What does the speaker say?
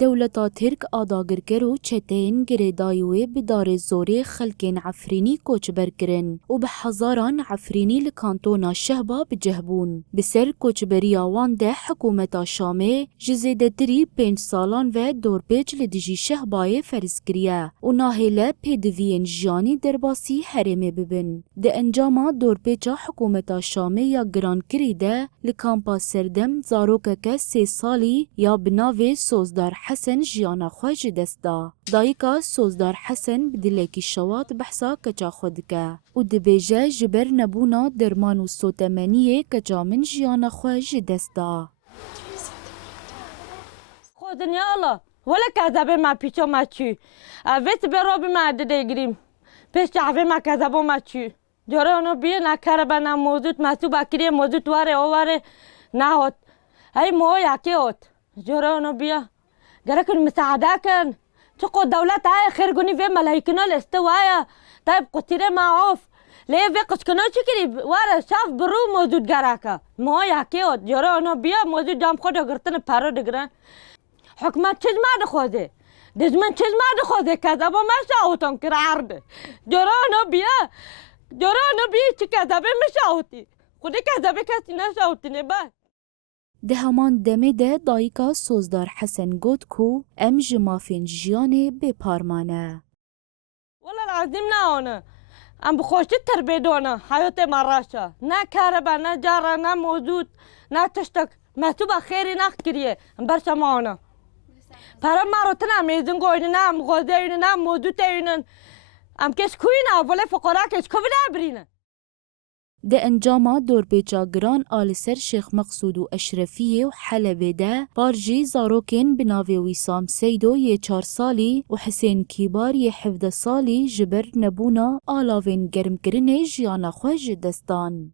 دولتا ترک آداگر کرو چتین گریدایوی بدار زوری خلکین عفرینی کوچبر کرن و به هزاران عفرینی لکانتونا شهبا بجهبون. بسر کوچبری آوان ده حکومت شامه جزیده تری 5 سالان و دور پیچ لدیجی شهبای فرز کریه و ناهیله پیدوین جانی درباسی حرمه ببن. ده انجاما دور پیچا حکومت شامه یا گران کریده لکامپا سردم زاروکه که 3 سالی یا بناوی سوزدار حسن جیانا خوش دستا. دایکا سوزدار حسن بدلکی شوات بحثا کچا خود که و دبیجه جبر نبونا درمان و سوتمنیه کچا من جیانا خوش دستا. خودنی الله ولی کذبه ما پیچا ما چی اویت برابی ما دیده گریم پیش عوی ما کذبه ما چی جرانو بیه نکره بنا موجود مسو بکریه موجود واره اواره نهات هی مو یکی هات جرانو بیه گره کن مساعده کن چقو دولت های خیرگونی و ملایکنال استوایا طيب قتيري معوف ليه في قشكنو شكري وارا شاف برو موجود گراكا مو يحكيوت جرا انا بيا موجود جام خود اگرتن پارو دگرن حكمت چیز ما خوده دزمن چیز ما خوده کذابا ما شاوتون كر عرض جرا انا بيا چی کذابه مشاوتی خودی کذابه کسی نشاوتی نبا ده همان دمه ده دایکا سوزدار حسن گوت کو ام جمافین جیانه بپارمانه. والله العظيم ناونه ام بخوشت تربيدونه حياتي مراشة نا كهرباء نا جارة نا موجود نا تشتك مكتوبة خيري ناخكريه برشا معنا برا ماروتنا ميزن قويني نام غوزيني نام موجودين ام كش كوينه ولا فقراء كش كوبلا برينه ده انجاما دور بیچا گران آل سر شیخ مقصود و اشرفیه و حلبه ده بارجی زاروکین بناوی ویسام سیدو یه 4 سالی و حسین کیبار یه 17 سالی جبر نبونا آلاوین گرم کرنه جیانا خوش دستان.